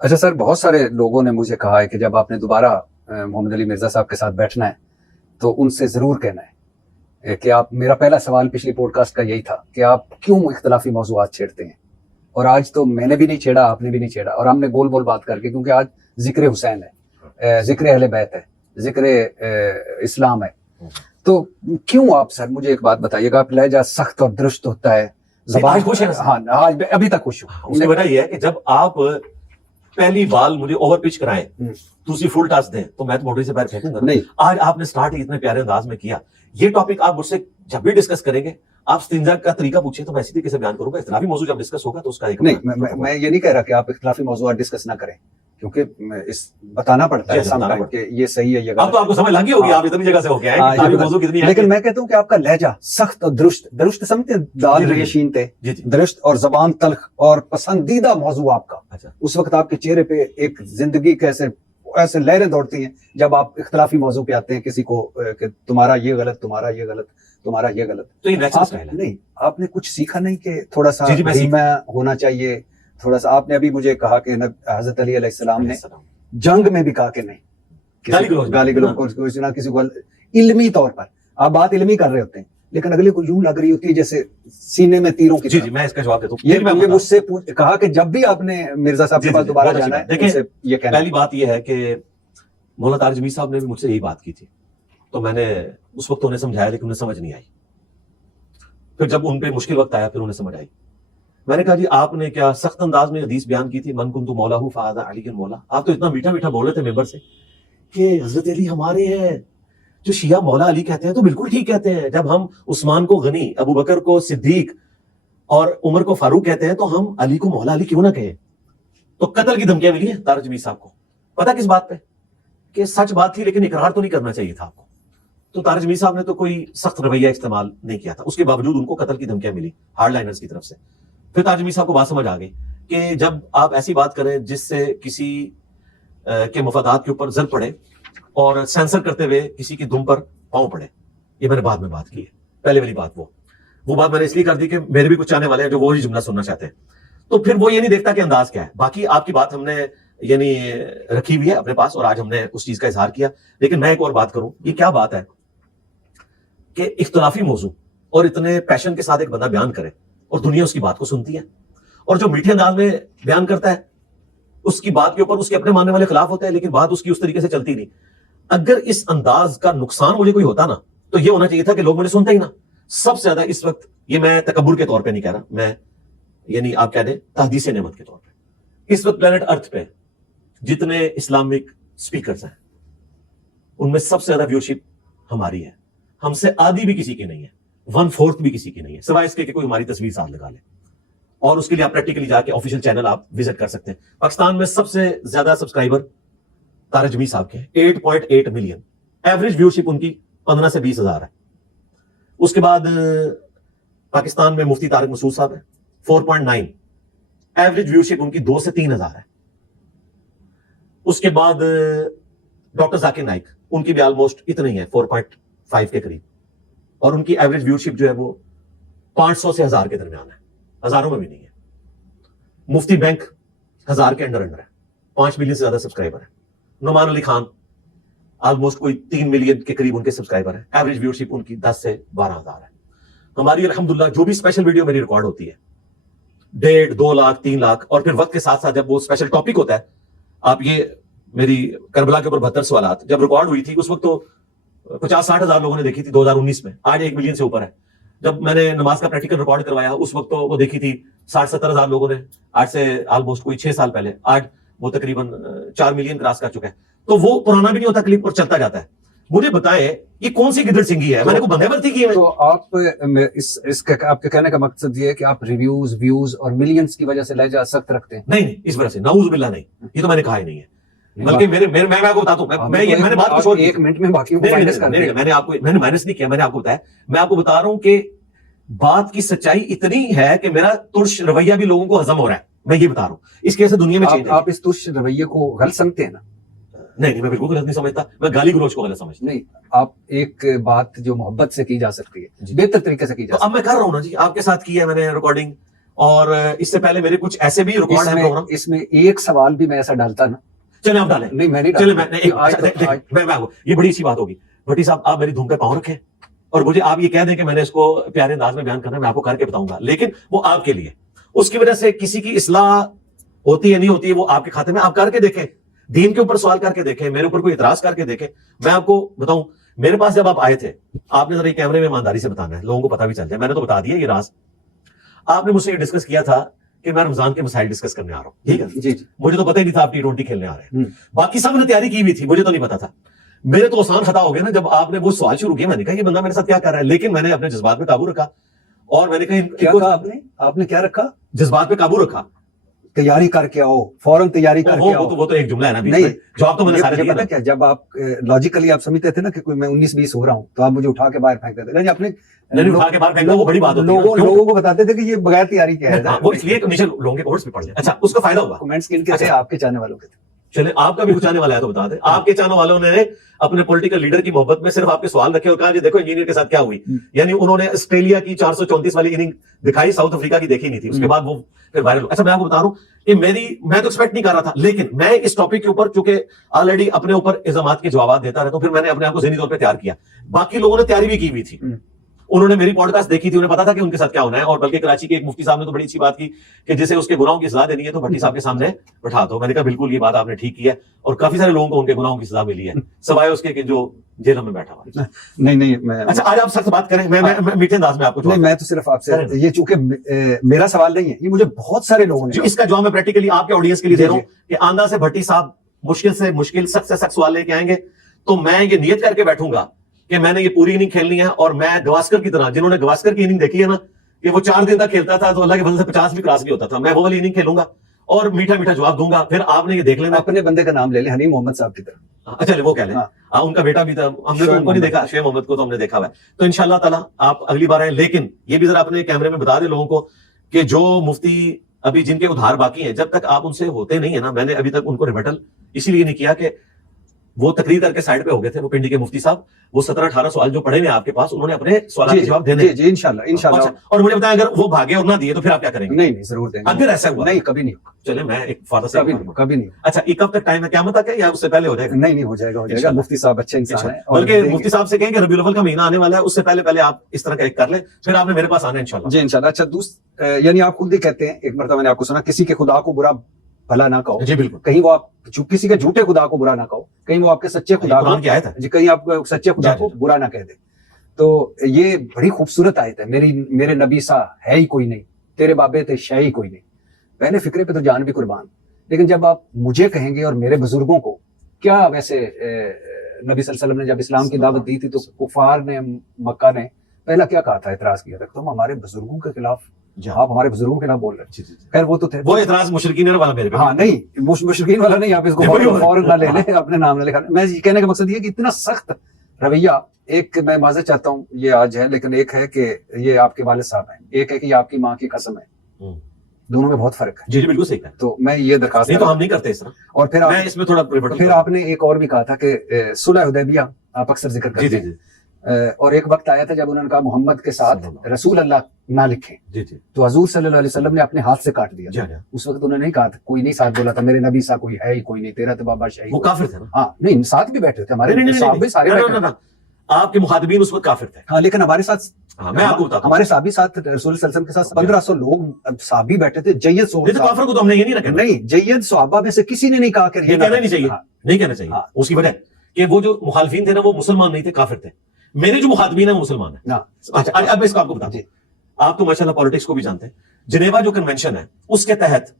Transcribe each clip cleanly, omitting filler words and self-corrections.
اچھا سر، بہت سارے لوگوں نے مجھے کہا ہے کہ جب آپ نے دوبارہ محمد علی مرزا صاحب کے ساتھ بیٹھنا ہے تو ان سے ضرور کہنا ہے کہ آپ، میرا پہلا سوال پچھلی پوڈ کاسٹ کا یہی تھا کہ آپ کیوں اختلافی موضوعات چھیڑتے ہیں، اور آج تو میں نے بھی نہیں چھیڑا، آپ نے بھی نہیں چھیڑا، اور ہم نے گول بول بات کر کے، کیونکہ آج ذکر حسین ہے، ذکر اہل بیت ہے، ذکر اسلام ہے، تو کیوں آپ، سر مجھے ایک بات بتائیے گا، آپ لہجہ سخت اور درست ہوتا ہے، زبان خوش ہے، ہاں آج ابھی تک خوش ہوں. اس کی وجہ یہ ہے کہ جب آپ پہلی بال مجھے اوور پچ کرائیں، دوسری فل ٹاس دیں تو میں تو باؤنڈری سے باہر پھینکوں گا نہیں. آج آپ نے سٹارٹ ہی اتنے پیارے انداز میں کیا. یہ ٹاپک آپ مجھ سے جب بھی ڈسکس کریں گے، آپ استنجا کا طریقہ پوچھیں تو میں اسی طریقے سے بیان کروں گا. اختلافی موضوع جب ڈسکس ہوگا تو اس کا ایک نہیں، میں یہ نہیں کہہ رہا کہ آپ اختلافی موضوعات ڈسکس نہ کریں، کیونکہ بتانا پڑتا ہے کہ یہ صحیح ہے، یہ غلط ہے. اب تو آپ کو سمجھ لگی ہوگی، آپ اتنی جگہ سے ہو کے آئے موضوع کتنی ہے. لیکن میں کہتا ہوں کہ آپ کا لہجہ سخت اور درست سمجھتے ہیں، دال ریشین تھے درست، اور زبان تلخ، اور پسندیدہ موضوع آپ کا. اس وقت آپ کے چہرے پہ ایک زندگی کے ایسے لہریں دوڑتی ہیں جب آپ اختلافی موضوع پہ آتے ہیں کسی کو کہ تمہارا یہ غلط، تمہارا یہ غلط، تمہارا یہ غلط. تو یہ نیچرل سٹائل ہے. نہیں، آپ نے کچھ سیکھا نہیں کہ تھوڑا سا دھیما ہونا چاہیے، تھوڑا سا. آپ نے ابھی مجھے کہا کہ حضرت علی علیہ السلام نے جنگ میں بھی کہا کہ نہیں، گالی گلوچ نہ کسی کو، علمی طور پر آپ بات علمی کر رہے ہوتے ہیں، لیکن اگلے کو یوں لگ رہی ہوتی ہے جیسے سینے میں تیروں کی. جی میں اس کا جواب دیتا ہوں. یہ میں مجھ سے کہا کہ جب بھی آپ نے مرزا صاحب کے پاس دوبارہ جانا ہے، دیکھیں یہ پہلی بات یہ ہے کہ مولانا طارق جمیل صاحب نے بھی مجھ سے یہی بات کی تھی، تو میں نے اس وقت انہیں سمجھایا لیکن انہیں سمجھ نہیں آئی. پھر جب ان پہ مشکل وقت آیا پھر انہیں سمجھ آئی. میں نے کہا جی آپ نے کیا سخت انداز میں حدیث بیان کی تھی، من کنت مولا فہذا علی مولا. آپ تو اتنا میٹھا میٹھا بول رہے تھے ممبر سے کہ حضرت علی ہمارے ہیں. جو شیعہ مولا علی کہتے ہیں تو بالکل ٹھیک کہتے ہیں. جب ہم عثمان کو غنی، ابو بکر کو صدیق اور عمر کو فاروق کہتے ہیں تو ہم علی کو مولا علی کیوں نہ کہیں. تو قتل کی دھمکیاں ملی ہیں طارق جمیل صاحب کو. پتہ کس بات پہ؟ کہ سچ بات تھی لیکن اقرار تو نہیں کرنا چاہیے تھا آپ کو. تو طارق جمیل صاحب نے تو کوئی سخت رویہ استعمال نہیں کیا تھا، اس کے باوجود ان کو قتل کی دھمکیاں ملی ہارڈ لائنرز کی طرف سے. پھر طارق جمیل صاحب کو بات سمجھ آ گئی کہ جب آپ ایسی بات کریں جس سے کسی کے مفادات کے اوپر زر پڑے اور سینسر کرتے ہوئے کسی کی دم پر پاؤں پڑے. یہ میں نے بعد میں بات کی ہے. پہلے والی بات وہ بات میں نے اس لیے کر دی کہ میرے بھی کچھ چاہنے والے ہیں جو وہی جملہ سننا چاہتے ہیں. تو پھر وہ یہ نہیں دیکھتا کہ انداز کیا ہے. باقی آپ کی بات ہم نے یعنی رکھی ہوئی ہے اپنے پاس اور آج ہم نے اس چیز کا اظہار کیا. لیکن میں ایک اور بات کروں، یہ کیا بات ہے کہ اختلافی موضوع اور اتنے پیشن کے ساتھ ایک بندہ بیان کرے اور دنیا اس کی بات کو سنتی ہے، اور جو میٹھے انداز میں بیان کرتا ہے اس کی بات کے اوپر اس کے اپنے ماننے والے خلاف ہوتے ہیں لیکن بات اس کی اس طریقے سے چلتی نہیں. اگر اس انداز کا نقصان مجھے کوئی ہوتا نا تو یہ ہونا چاہیے تھا کہ لوگ مجھے سنتے ہی نا. سب سے زیادہ اس وقت، یہ میں تکبر کے طور پہ نہیں کہہ رہا، میں یعنی آپ کہہ دیں تحدیث نعمت کے طور پہ، اس وقت پلانٹ ارتھ پہ جتنے اسلامک سپیکرز ہیں ان میں سب سے زیادہ ویورشپ ہماری ہے. ہم سے آدھی بھی کسی کی نہیں ہے، 1/4 بھی کسی کی نہیں ہے، سوائے اس کے کہ کوئی ہماری تصویر ساتھ لگا لے. اور اس کے لیے آپ پریکٹیکلی جا کے آفیشیل چینل آپ وزٹ کر سکتے ہیں. پاکستان میں سب سے زیادہ سبسکرائبر طارق جمیل صاحب کے 8.8 ملین. ایوریج ویورشپ ان کی 15 سے 20 ہزار ہے. اس کے بعد پاکستان میں مفتی طارق مسعود صاحب ہے 4.9. ایوریج ویورشپ ان کی 2 سے 3 ہزار ہے. اس کے بعد ڈاکٹر ذاکر نائک، ان کی بھی آلموسٹ اتنے ہی ہے 4.5 کے قریب، اور ان کی ایوریج ویورشپ جو ہے وہ 500 سے 1000 کے درمیان ہے، ہزاروں میں بھی نہیں ہے. مفتی بینک 1000 کے انڈر ہے، 5 ملین سے زیادہ سبسکرائبر ہے. نعمان علی خان آلموسٹ کوئی 3 ملین کے قریب ان کے سبسکرائبر ہیں. ایوریج ویورشپ ان کی 10 سے 12 ہزار ہے. ہماری الحمدللہ جو بھی اسپیشل ویڈیو میری ریکارڈ ہوتی ہے 1.5 2 لاکھ 3 لاکھ، اور پھر وقت کے ساتھ ساتھ جب وہ اسپیشل ٹاپک ہوتا ہے، آپ یہ میری کربلا کے اوپر 72 سوالات جب ریکارڈ ہوئی تھی اس وقت تو 50-60 ہزار لوگوں نے دیکھی تھی 2019 میں. آج 1 ملین سے اوپر ہے. جب میں نے نماز کا پریکٹیکل ریکارڈ کروایا اس وقت تو وہ دیکھی تھی 60-70 ہزار لوگوں نے، آج سے آلموسٹ کوئی 6 سال پہلے. آج وہ تقریباً 4 ملین کراس کر چکا ہے. تو وہ پرانا بھی نہیں ہوتا کلپ اور چلتا جاتا ہے. مجھے بتائیں یہ کون سی گدڑ سنگھی ہے؟ میں نے کوئی بندے برتی کی ہے؟ تو آپ آپ کے کہنے کا مقصد یہ ہے کہ آپ ریویوز ویوز اور ملینز کی وجہ سے لہجہ سخت رکھتے ہیں؟ نہیں، اس وجہ سے نعوذ باللہ نہیں، یہ تو میں نے کہا ہی نہیں ہے. بلکہ میں آپ کو بتاتا ہوں، میں نے بات کچھ اور 1 منٹ میں باقیوں کو مائنس کر دیا. میں نے مائنس نہیں کیا، میں نے آپ کو بتایا. میں آپ کو بتا رہا ہوں کہ بات کی سچائی اتنی ہے کہ میرا ترش رویہ بھی لوگوں کو ہضم ہو رہا ہے. میں یہ بتا رہا ہوں اس کی وجہ سے دنیا میں چینج ہے. آپ اس ترش رویے کو غلط سمجھتے ہیں نا؟ نہیں، میں بالکل غلط نہیں سمجھتا. میں گالی گلوچ کو غلط سمجھتا. نہیں، آپ ایک بات جو محبت سے کی جا سکتی ہے، بہتر طریقے سے کی جا سکتی ہے. اب میں کر رہا ہوں نا جی، آپ کے ساتھ کی ہے میں نے ریکارڈنگ. اور اس سے پہلے میرے کچھ ایسے بھی ریکارڈ ہیں پروگرام. اس میں ایک سوال بھی میں ایسا ڈالتا نا. چلیں آپ ڈالیں. نہیں میں نہیں چلیں ڈالتا. یہ بڑی اچھی بات ہوگی. بھٹی صاحب آپ میری دھوم پہ پاؤں رکھیں اور مجھے آپ یہ کہہ دیں کہ میں نے اس کو پیارے انداز میں بیان کرنا ہے, میں آپ کو کر کے بتاؤں گا, لیکن وہ آپ کے لیے. اس کی وجہ سے کسی کی اصلاح ہوتی ہے نہیں ہوتی ہے وہ آپ کے کھاتے میں. آپ کر کے دیکھیں, دین کے اوپر سوال کر کے دیکھیں, میرے اوپر کوئی اعتراض کر کے دیکھیں. میں آپ کو بتاؤں, میرے پاس جب آپ آئے تھے, آپ نے ذرا کیمرے میں ایمانداری سے بتانا ہے, لوگوں کو پتا بھی چل جائے. میں نے تو بتا دیا یہ راز. آپ نے مجھ سے یہ ڈسکس کیا تھا کہ میں رمضان کے مسائل ڈسکس کرنے آ رہا ہوں, ٹھیک ہے. مجھے تو پتہ ہی نہیں تھا آپ T20 کھیلنے آ رہے ہیں. باقی سب نے تیاری کی ہوئی تھی, مجھے تو نہیں پتا تھا. میرے تو آسان خطا ہو گیا نا جب آپ نے وہ سوال شروع کیا. میں نے کہا یہ بندہ میرے ساتھ کیا کر رہا ہے, لیکن میں نے اپنے جذبات پہ قابو رکھا اور میں نے کہا آپ نے کیا رکھا, جذبات پہ قابو رکھا. تیاری کر کے آؤ, فوراً تیاری کر کے آؤ. وہ تو ایک جملہ ہے نا. نہیں جواب تو میں نے سارے دیا نا. کیا جب آپ لاجیکلی آپ سمجھتے تھے نا کہ کوئی میں 19-20 ہو رہا ہوں تو آپ مجھے اٹھا کے باہر پھینک دیتے تھے. اپنے اٹھا کے باہر پھینکنا وہ بڑی بات ہوتی ہے. لوگوں کو بتاتے تھے کہ یہ بغیر تیاری کیا ہے. وہ اس لیے نیچے لوگوں کے کورس بھی پڑھ لیں. اچھا اس کا فائدہ ہوا. کمنٹس کن کے تھے, آپ کے چاہنے والوں کے تھے. چلے آپ کا بھی کچھ آنے والا ہے تو بتا دیں. آپ کے چاہنے والوں نے اپنے پولیٹیکل لیڈر کی محبت میں صرف آپ کے سوال رکھے اور کہا جی دیکھو انجینئر کے ساتھ کیا ہوئی. یعنی انہوں نے آسٹریلیا کی 434 والی اننگ دکھائی, ساؤتھ افریقہ کی دیکھی نہیں تھی. اس کے بعد وہ پھر وائرل. اچھا میں آپ کو بتا رہا ہوں کہ میں تو ایکسپیکٹ نہیں کر رہا تھا, لیکن میں اس ٹاپک کے اوپر چونکہ آلریڈی اپنے اوپر الزامات کے جوابات دیتا رہتا ہوں, پھر میں نے اپنے آپ کو ذہنی طور پہ تیار کیا. باقی لوگوں نے تیاری بھی کی ہوئی تھی, انہوں نے میری پوڈ کاسٹ دیکھی تھی, انہیں پتا تھا کہ ان کے ساتھ کیا ہونا ہے. اور بلکہ کراچی کے ایک مفتی صاحب نے تو بڑی اچھی بات کی کہ جسے اس کے گناہوں کی سزا دینی ہے تو بھٹی صاحب کے سامنے بٹھا دو. میں نے کہا بالکل یہ بات آپ نے ٹھیک کی ہے, اور کافی سارے لوگوں کو ان کے گناہوں کی سزا ملی ہے, سوائے اس کے کہ جو جیل میں بیٹھا ہوا. نہیں میں اچھا آج آپ سخت بات کریں, میں میٹھے انداز میں آپ کو. نہیں میں تو صرف آپ سے, یہ چونکہ میرا سوال نہیں ہے, یہ مجھے بہت سارے لوگوں نے اس کا جواب میں پریکٹیکلی آپ کے آڈینس کے لیے دے رہا ہوں کہ آندھا سے بھٹی صاحب مشکل سے مشکل سخت سے سخت سوال لے کے آئیں گے تو میں یہ نیت کر کے بیٹھوں گا کہ میں نے یہ پوری اننگ کھیلنی ہے. اور میں گواسکر کی طرح, جنہوں نے گواسکر کی اننگ دیکھی ہے نا کہ وہ 4 دن تک کھیلتا تھا تو اللہ کے فضل سے 50 بھی کراس بھی ہوتا تھا, میں وہ والی اننگ کھیلوں گا اور میٹھا میٹھا جواب دوں گا. پھر آپ نے یہ دیکھ لینا. اپنے بندے کا نام لے لیں, حنیم محمد صاحب کی طرح. اچھا وہ کہہ لیں, ان کا بیٹا بھی تھا, ہم نے تو ان کو نہیں دیکھا, شیخ محمد کو تو ہم نے دیکھا ہوا ہے. تو انشاءاللہ تعالیٰ آپ اگلی بار آئیں, لیکن یہ بھی ذرا اپنے کیمرے میں بتا دیں لوگوں کو کہ جو مفتی ابھی جن کے ادھار باقی ہیں, جب تک آپ ان سے ہوتے نہیں ہیں نا, میں نے ابھی تک ان کو ریبٹل اسی لیے نہیں کیا کہ وہ تقریر کر کے سائڈ پہ ہو گئے تھے. وہ پنڈی کے مفتی صاحب, وہ 17-18 سوال جو پڑے ہیں آپ کے پاس, انہوں نے اپنے سوالات کے جواب دینے. جی انشاءاللہ. اور مجھے بتائیں اگر وہ بھاگے اور نہ دیے تو پھر آپ کیا کریں گے؟ نہیں ضرور دیں گے. اگر ایسا ہوا نہیں کبھی نہیں. چلے میں ایک فادر سے کبھی نہیں. اچھا ایک کب تک ٹائم ہے, قیامت تک ہے یا اس سے پہلے ہو جائے گا؟ نہیں ہو جائے گا. مفتی صاحب اچھے انسان ہیں, بلکہ مفتی صاحب سے کہیں کہ ربیع الاول کا مہینہ آنے والا ہے, اس سے پہلے آپ اس طرح کا ایک کر لیں, پھر آپ نے میرے پاس آنا ہے انشاءاللہ. جی انشاءاللہ. اچھا یعنی آپ خود ہی کہتے ہیں, ایک مرتبہ میں نے آپ کو سنا, کسی کے خدا کو برا بھلا نہ کہو. جی بالکل. کہیں وہ آپ کسی کے جھوٹے خدا کو برا نہ کہو, کہیں وہ آپ کے سچے خدا کو, جی کہیں آپ سچے خدا کو برا نہ کہہ دے. تو یہ بڑی خوبصورت آیت ہے. میرے نبی سا ہے ہی کوئی نہیں, تیرے بابے تھے شے ہی کوئی نہیں, پہلے فکرے پہ تو جان بھی قربان. لیکن جب آپ مجھے کہیں گے اور میرے بزرگوں کو, کیا ویسے نبی صلی اللہ علیہ وسلم نے جب اسلام کی دعوت دی تھی تو کفار نے, مکہ نے پہلا کیا کہا تھا, اعتراض کیا تھا تم ہمارے بزرگوں کے خلاف, آپ ہمارے بزرگوں کے خلاف بول رہے ہیں. خیر وہ تو تھے, وہ اعتراض مشرکین والا میرے پہ. ہاں نہیں مشرکین والا نہیں, آپ اس کو فوراً نہ لے لیں, اپنے نام نہ لکھا. میں کہنے کا مقصد یہ کہ اتنا سخت رویہ, ایک میں معذرت چاہتا ہوں یہ آج ہے, لیکن ایک ہے کہ یہ آپ کے والد صاحب ہیں, ایک ہے کہ یہ آپ کی ماں کی قسم ہے, دونوں میں بہت فرق ہے. جی بالکل صحیح ہے. تو میں یہ درخواست نہیں تو ہم نہیں کرتے اس طرح. اور پھر میں اس میں تھوڑا پھر آپ نے ایک اور بھی کہا تھا کہ صلح حدیبیہ آپ اکثر ذکر کرتے ہیں, اور ایک وقت آیا تھا جب انہوں نے کہا محمد کے ساتھ رسول اللہ نہ لکھیں, تو حضور صلی اللہ علیہ وسلم نے اپنے ہاتھ سے کاٹ دیا. اس وقت انہوں نے نہیں کہا تھا, کوئی نہیں ساتھ بولا تھا میرے نبی سا کوئی ہے ہی کوئی نہیں, تیرا تو بابا شاہی. وہ کافر تھے. ہاں نہیں ساتھ بھی بیٹھے تھے ہمارے صحابہ سارے بیٹھے تھے, آپ کے مخاطبین اس وقت کافر تھے. ہاں لیکن ہمارے ساتھ, میں آپ کو بتاتا ہوں, ہمارے صحابی ساتھ رسول صلی اللہ علیہ وسلم کے ساتھ 1500 لوگ صحابی بیٹھے تھے. جید کافر کو تو ہم نے یہ نہیں رکھا. نہیں جید صحابہ میں سے کسی نے نہیں کہا کہ یہ کہنا نہیں چاہیے, نہیں کہنا چاہیے. اس کی وجہ کہ وہ جو مخالفین تھے نا وہ مسلمان نہیں تھے, کافر تھے. میرے جو مخاطبین ہیں وہ مسلمان ہیں. اچھا اب اس کو آپ کو بتا دیں, آپ تو ماشاءاللہ پالیٹکس کو بھی جانتے ہیں. جنیوا جو کنونشن ہے اس کے تحت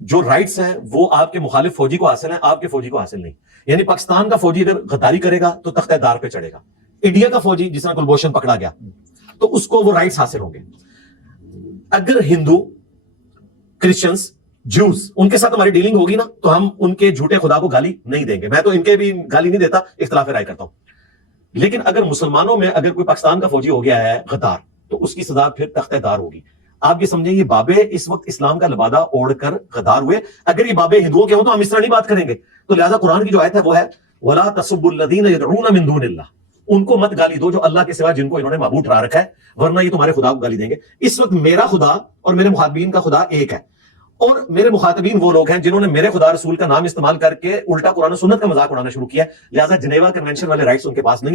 جو رائٹس ہیں وہ آپ کے مخالف فوجی کو حاصل ہیں, آپ کے فوجی کو حاصل نہیں. یعنی پاکستان کا فوجی اگر غداری کرے گا تو تختہ دار پہ چڑھے گا. انڈیا کا فوجی جس طرح کلبھوشن پکڑا گیا تو اس کو وہ رائٹس حاصل ہوں گے. اگر ہندو, کرسچنز, جوز ان کے ساتھ ہماری ڈیلنگ ہوگی نا تو ہم ان کے جھوٹے خدا کو گالی نہیں دیں گے. میں تو ان کے بھی گالی نہیں دیتا, اختلاف رائے کرتا ہوں. لیکن اگر مسلمانوں میں اگر کوئی پاکستان کا فوجی ہو گیا ہے غدار تو اس کی سزا پھر تختہ دار ہوگی. آپ یہ سمجھیں یہ بابے اس وقت اسلام کا لبادہ اوڑھ کر غدار ہوئے. اگر یہ بابے ہندوؤں کے ہوں تو ہم اس طرح نہیں بات کریں گے. تو لہٰذا قرآن کی جو آیت ہے وہ ہے وَلَا تَسُبُّوا الَّذِينَ يَدْعُونَ مِن دُونِ اللَّهِ, ان کو مت گالی دو جو اللہ کے سوا جن کو انہوں نے معبود ٹھہرا رکھا ہے، ورنہ یہ تمہارے خدا کو گالی دیں گے. اس وقت میرا خدا اور میرے مخاطبین کا خدا ایک ہے، اور میرے مخاطبین وہ لوگ ہیں جنہوں نے میرے خدا رسول کا نام استعمال کر کے الٹا قرآن و سنت کا مذاق اڑانا شروع کیا. لہٰذا جنیوا کنونشن والے رائٹس ان کے پاس نہیں ہے.